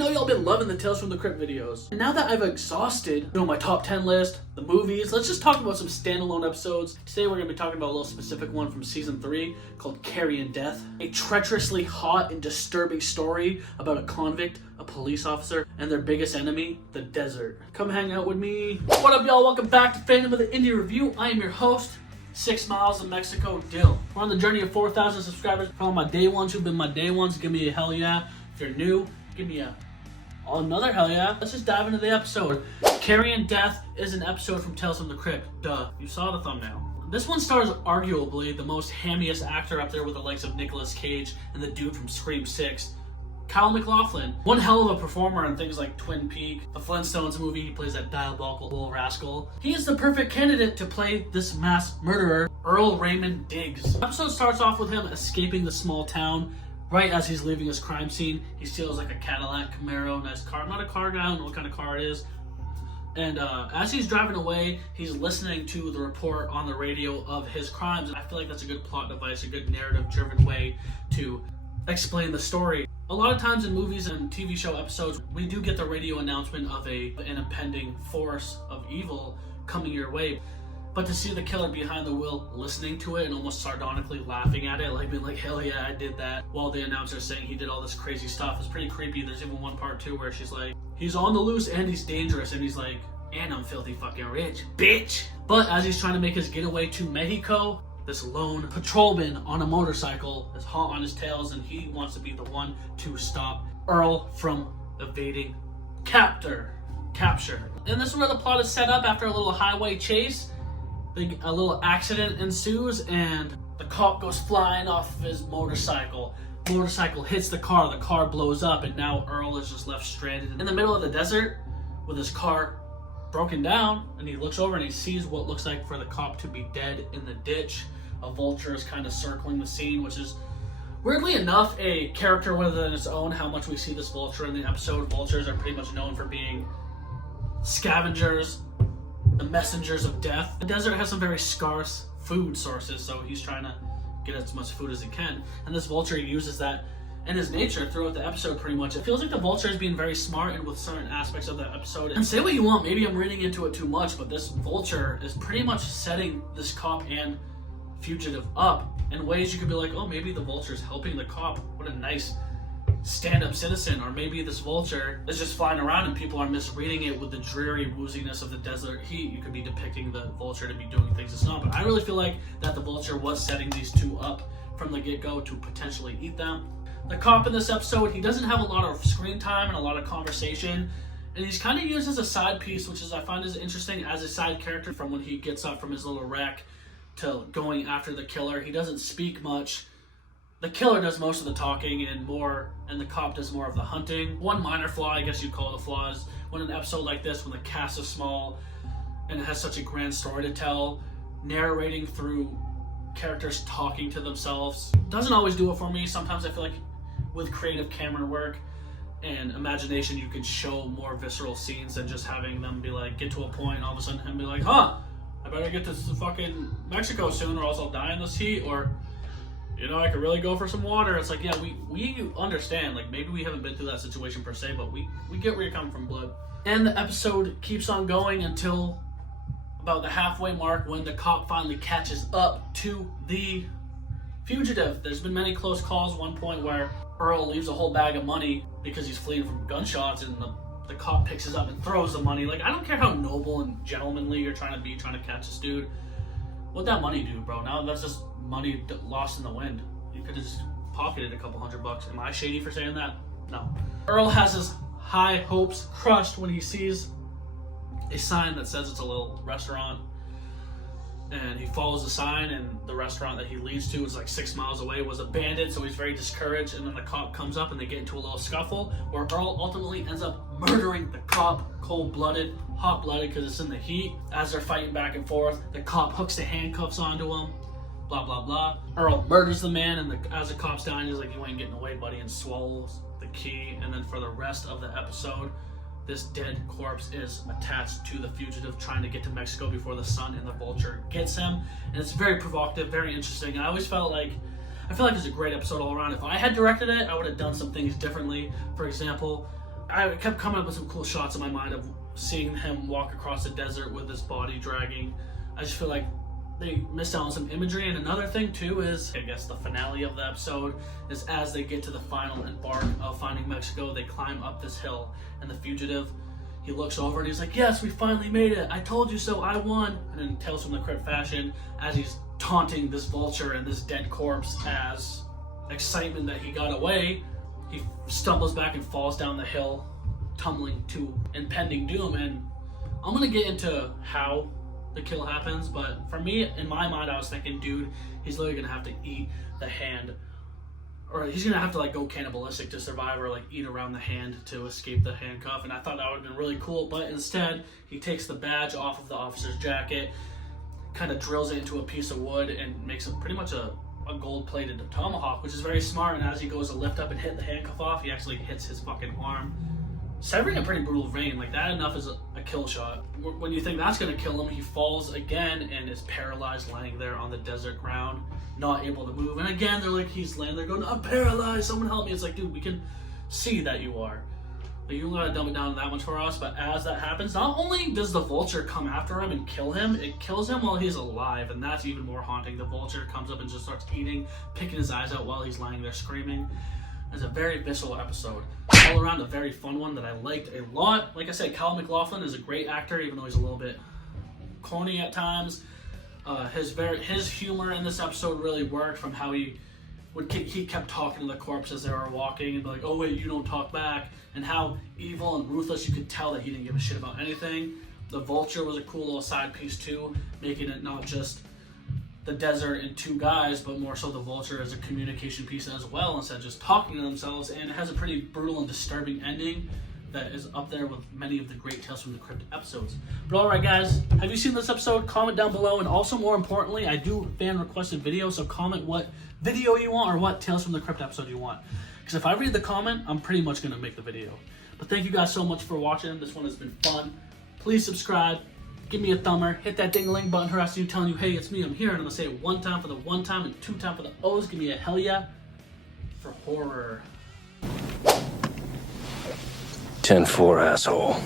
know y'all been loving the Tales from the Crypt videos. And now that I've exhausted my top 10 list, the movies, let's just talk about some standalone episodes. Today we're going to be talking about a little specific one from season 3 called Carrion, a treacherously hot and disturbing story about a convict, a police officer, and their biggest enemy, the desert. Come hang out with me. What up, y'all? Welcome back to Fandom of the Indie Review. I am your host, 6 Miles of Mexico, Dill. We're on the journey of 4,000 subscribers. For all my day ones who've been my day ones, give me a hell yeah. If you're new, give me another hell yeah. Let's just dive into the episode. Carrion is an episode from Tales from the Crypt. Duh, you saw the thumbnail. This one stars arguably the most hammiest actor up there with the likes of Nicolas Cage and the dude from Scream 6, Kyle MacLachlan. One hell of a performer in things like Twin Peaks, the Flintstones movie. He plays that diabolical little rascal. He is the perfect candidate to play this mass murderer, Earl Raymond Diggs. The episode starts off with him escaping the small town. Right as he's leaving his crime scene, he steals like a Cadillac Camaro, nice car. I'm not a car guy, I don't know what kind of car it is. And as he's driving away, he's listening to the report on the radio of his crimes. And I feel like that's a good plot device, a good narrative-driven way to explain the story. A lot of times in movies and TV show episodes, we do get the radio announcement of an impending force of evil coming your way. But to see the killer behind the wheel listening to it and almost sardonically laughing at it, like being like, hell yeah, I did that, while the announcer's saying he did all this crazy stuff, is pretty creepy. There's even one part too where she's like, he's on the loose and he's dangerous, and he's like, and I'm filthy fucking rich, bitch. But as he's trying to make his getaway to Mexico, this lone patrolman on a motorcycle is hot on his tails, and he wants to be the one to stop Earl from evading capture. And this is where the plot is set up. After a little highway chase, a little accident ensues, and the cop goes flying off of his motorcycle. Motorcycle hits the car blows up, and now Earl is just left stranded in the middle of the desert with his car broken down, and he looks over and he sees what looks like for the cop to be dead in the ditch. A vulture is kind of circling the scene, which is weirdly enough a character within its own. How much we see this vulture in the episode. Vultures are pretty much known for being scavengers, the messengers of death. The desert has some very scarce food sources, so he's trying to get as much food as he can. And this vulture uses that in his nature throughout the episode pretty much. It feels like the vulture is being very smart and with certain aspects of the episode. And say what you want, maybe I'm reading into it too much, but this vulture is pretty much setting this cop and fugitive up in ways you could be like, oh, maybe the vulture is helping the cop. What a nice stand-up citizen. Or maybe this vulture is just flying around and people are misreading it with the dreary wooziness of the desert heat. You could be depicting the vulture to be doing things it's not, but I really feel like that the vulture was setting these two up from the get-go to potentially eat them. The cop in this episode, he doesn't have a lot of screen time and a lot of conversation, and he's kind of used as a side piece, which is I find is interesting as a side character. From when he gets up from his little wreck to going after the killer, he doesn't speak much. The killer does most of the talking and the cop does more of the hunting. One minor flaw, I guess you'd call it a flaw, is when an episode like this, when the cast is small and it has such a grand story to tell, narrating through characters talking to themselves doesn't always do it for me. Sometimes I feel like with creative camera work and imagination, you can show more visceral scenes than just having them be like, get to a point and all of a sudden him be like, I better get to fucking Mexico soon or else I'll die in this heat, or I could really go for some water. It's like, yeah, we understand. Like, maybe we haven't been through that situation per se, but we get where you're coming from, blood. And the episode keeps on going until about the halfway mark when the cop finally catches up to the fugitive. There's been many close calls. One point where Earl leaves a whole bag of money because he's fleeing from gunshots, and the cop picks it up and throws the money. Like, I don't care how noble and gentlemanly you're trying to catch this dude. What'd that money do, bro? Now that's just money lost in the wind. You could have just pocketed a couple $100. Am I shady for saying that? No. Earl has his high hopes crushed when he sees a sign that says it's a little restaurant, and he follows the sign, and the restaurant that he leads to is like 6 miles away, was abandoned, so he's very discouraged. And then the cop comes up and they get into a little scuffle where Earl ultimately ends up murdering the cop, cold-blooded, hot-blooded, because it's in the heat. As they're fighting back and forth, the cop hooks the handcuffs onto him, blah blah blah. Earl murders the man, and as the cop's dying, he's like, you ain't getting away, buddy, and swallows the key. And then for the rest of the episode, this dead corpse is attached to the fugitive trying to get to Mexico before the sun and the vulture gets him. And it's very provocative, very interesting. And I feel like it's a great episode all around. If I had directed it, I would have done some things differently. For example, I kept coming up with some cool shots in my mind of seeing him walk across the desert with his body dragging. I just feel like they missed out on some imagery. And another thing too is, I guess the finale of the episode is as they get to the final embark of finding Mexico, they climb up this hill, and the fugitive, he looks over and he's like, yes, we finally made it. I told you so, I won. And then Tales from the Crypt fashion, as he's taunting this vulture and this dead corpse as excitement that he got away, he stumbles back and falls down the hill, tumbling to impending doom. And I'm gonna get into how the kill happens, but for me, in my mind, I was thinking, dude, he's literally gonna have to eat the hand, or he's gonna have to like go cannibalistic to survive, or like eat around the hand to escape the handcuff. And I thought that would have been really cool, but instead he takes the badge off of the officer's jacket, kind of drills it into a piece of wood, and makes it pretty much a gold-plated tomahawk, which is very smart. And as he goes to lift up and hit the handcuff off, he actually hits his fucking arm, severing a pretty brutal vein. Like, that enough is a kill shot. When you think that's gonna kill him, he falls again and is paralyzed, laying there on the desert ground, not able to move. And again, they're like, he's laying there going, I'm paralyzed, someone help me. It's like, dude, we can see that you are. But you don't gotta dumb it down that much for us. But as that happens, not only does the vulture come after him and kill him, it kills him while he's alive, and that's even more haunting. The vulture comes up and just starts eating, picking his eyes out while he's lying there screaming. It's a very visceral episode. All around a very fun one that I liked a lot. Like I said, Kyle MacLachlan is a great actor, even though he's a little bit corny at times. His humor in this episode really worked, from how he kept talking to the corpse as they were walking and be like, oh wait, you don't talk back, and how evil and ruthless you could tell that he didn't give a shit about anything. The vulture was a cool little side piece too, making it not just the desert and two guys, but more so the vulture as a communication piece as well, instead of just talking to themselves. And it has a pretty brutal and disturbing ending that is up there with many of the great Tales from the Crypt episodes. But alright guys, have you seen this episode? Comment down below, and also more importantly, I do fan requested videos, so comment what video you want or what Tales from the Crypt episode you want. Because if I read the comment, I'm pretty much going to make the video. But thank you guys so much for watching. This one has been fun. Please subscribe. Give me a thumber. Hit that ding-a-ling button harassing you, telling you, hey, it's me, I'm here. And I'm going to say it one time for the one time and two time for the O's. Give me a hell yeah for horror. 10-4, asshole.